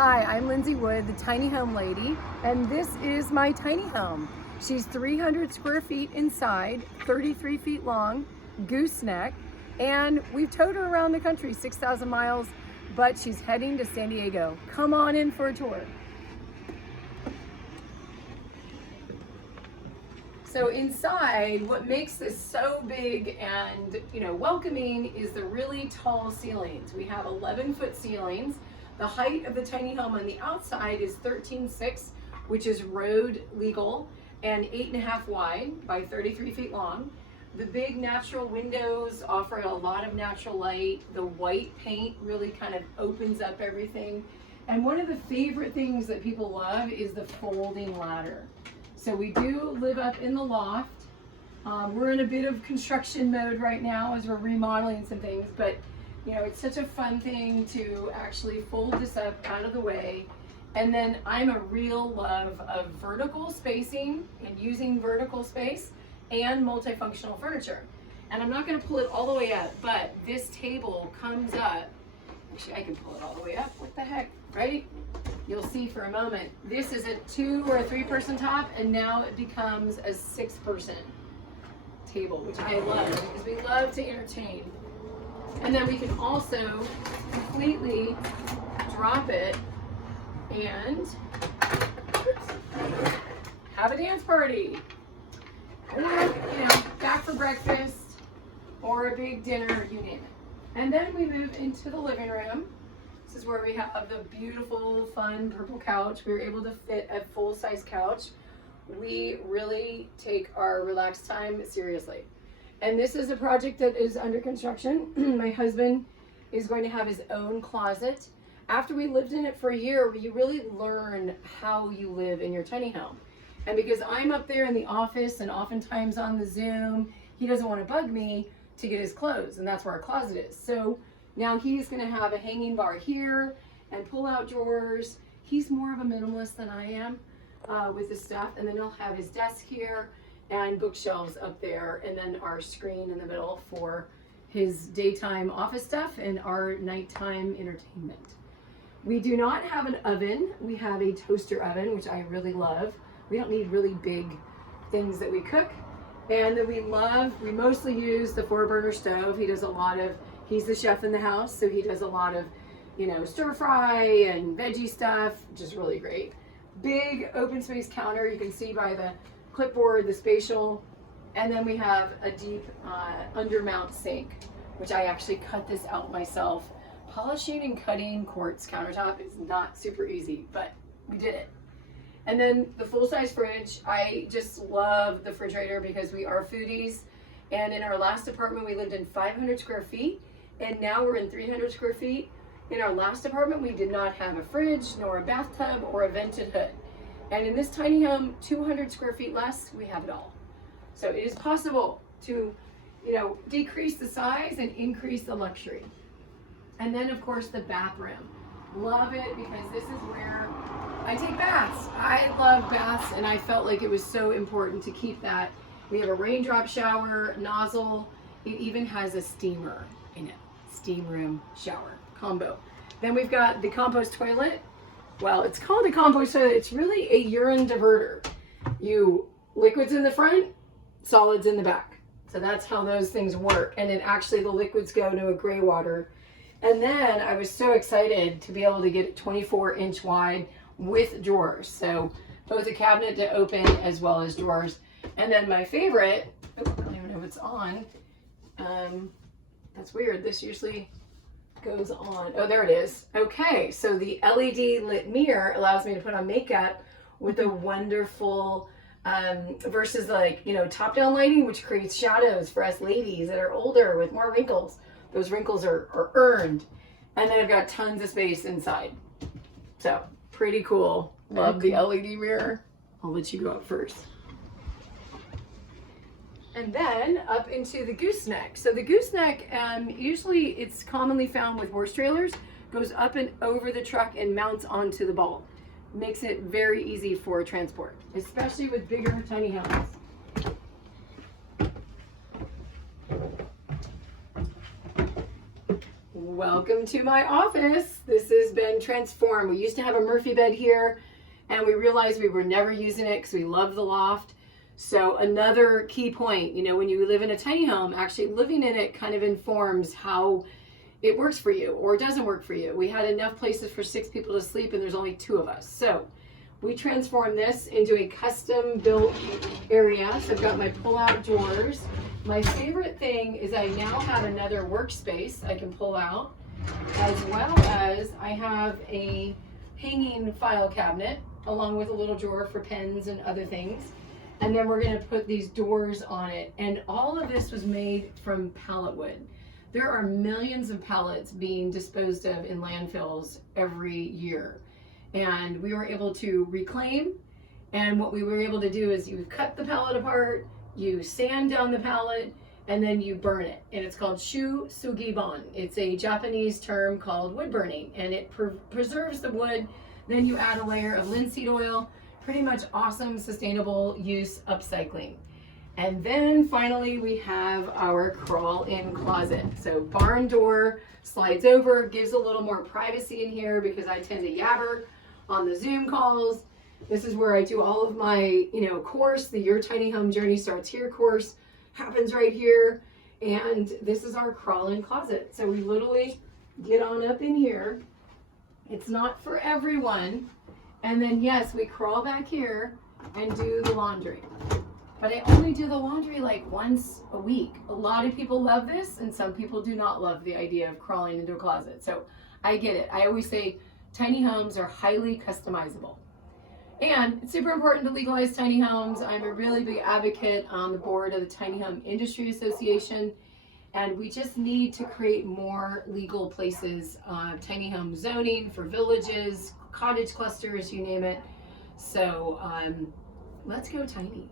Hi, I'm Lindsay Wood, the tiny home lady, and this is my tiny home. She's 300 square feet inside, 33 feet long, gooseneck, and we've towed her around the country, 6,000 miles, but she's heading to San Diego. Come on in for a tour. So inside, what makes this so big and welcoming is the really tall ceilings. We have 11-foot ceilings. The height of the tiny home on the outside is 13.6, which is road legal, and 8.5 wide by 33 feet long. The big natural windows offer a lot of natural light. The white paint really kind of opens up everything. And one of the favorite things that people love is the folding ladder. So we do live up in the loft. We're in a bit of construction mode right now as we're remodeling some things, but it's such a fun thing to actually fold this up out of the way. And then I'm a real love of vertical spacing and using vertical space and multifunctional furniture. And I'm not going to pull it all the way up, but this table comes up. Actually, I can pull it all the way up. What the heck, right? You'll see for a moment. This is a 2 or 3 person top, and now it becomes a 6-person table, which I love because we love to entertain. And then we can also completely drop it and have a dance party, or back for breakfast or a big dinner, you name it. And then we move into the living room. This is where we have the beautiful, fun purple couch. We were able to fit a full-size couch. We really take our relaxed time seriously. And this is a project that is under construction. My husband is going to have his own closet. After we lived in it for a year, you really learn how you live in your tiny home. And because I'm up there in the office and oftentimes on the Zoom, he doesn't want to bug me to get his clothes, and that's where our closet is. So now he's going to have a hanging bar here and pull-out drawers. He's more of a minimalist than I am with his stuff. And then he'll have his desk here and bookshelves up there, and then our screen in the middle for his daytime office stuff and our nighttime entertainment. We do not have an oven. We have a toaster oven, which I really love. We don't need really big things that we cook. And then we mostly use the 4-burner stove. He's the chef in the house, so he does a lot of, stir fry and veggie stuff, which is really great. Big open space counter, you can see by the clipboard, the spatial, and then we have a deep undermount sink, which I actually cut this out myself. Polishing and cutting quartz countertop is not super easy, but we did it. And then the full-size fridge, I just love the refrigerator because we are foodies. And in our last apartment, we lived in 500 square feet, and now we're in 300 square feet. In our last apartment, we did not have a fridge, nor a bathtub, or a vented hood. And in this tiny home, 200 square feet less, we have it all. So it is possible to, decrease the size and increase the luxury. And then, of course, the bathroom. Love it because this is where I take baths. I love baths, and I felt like it was so important to keep that. We have a raindrop shower, nozzle. It even has a steamer in it. Steam room shower combo. Then we've got the compost toilet. Well, it's called a compost toilet. It's really a urine diverter. Liquids in the front, solids in the back. So that's how those things work. And then actually the liquids go to a gray water. And then I was so excited to be able to get it 24-inch wide with drawers. So both a cabinet to open as well as drawers. And then my favorite, I don't even know if it's on. That's weird. This usually goes on. Oh, there it is. Okay, so the LED lit mirror allows me to put on makeup with a wonderful versus top-down lighting, which creates shadows for us ladies that are older with more wrinkles. Those wrinkles are earned. And then I've got tons of space inside. So pretty cool. Love the LED mirror. I'll let you go up first. And then up into the gooseneck. So the gooseneck, usually it's commonly found with horse trailers, goes up and over the truck and mounts onto the ball. Makes it very easy for transport, especially with bigger tiny homes. Welcome to my office. This has been transformed. We used to have a Murphy bed here, and we realized we were never using it because we love the loft. So another key point, you know, when you live in a tiny home, actually living in it kind of informs how it works for you or it doesn't work for you. We had enough places for 6 people to sleep and there's only 2 of us. So we transformed this into a custom built area. So I've got my pull-out drawers. My favorite thing is I now have another workspace I can pull out, as well as I have a hanging file cabinet along with a little drawer for pens and other things. And then we're gonna put these doors on it. And all of this was made from pallet wood. There are millions of pallets being disposed of in landfills every year. And we were able to reclaim. And what we were able to do is you cut the pallet apart, you sand down the pallet, and then you burn it. And it's called shu sugi bon. It's a Japanese term called wood burning, and it preserves the wood. Then you add a layer of linseed oil. Pretty much awesome, sustainable use upcycling. And then finally we have our crawl-in closet. So barn door slides over, gives a little more privacy in here because I tend to yabber on the Zoom calls. This is where I do all of my, course. The Your Tiny Home Journey Starts Here course happens right here. And this is our crawl-in closet. So we literally get on up in here. It's not for everyone. And then yes, we crawl back here and do the laundry. But I only do the laundry like once a week. A lot of people love this and some people do not love the idea of crawling into a closet. So I get it. I always say tiny homes are highly customizable. And it's super important to legalize tiny homes. I'm a really big advocate on the board of the Tiny Home Industry Association. And we just need to create more legal places, tiny home zoning for villages, cottage clusters, you name it. So let's go tiny.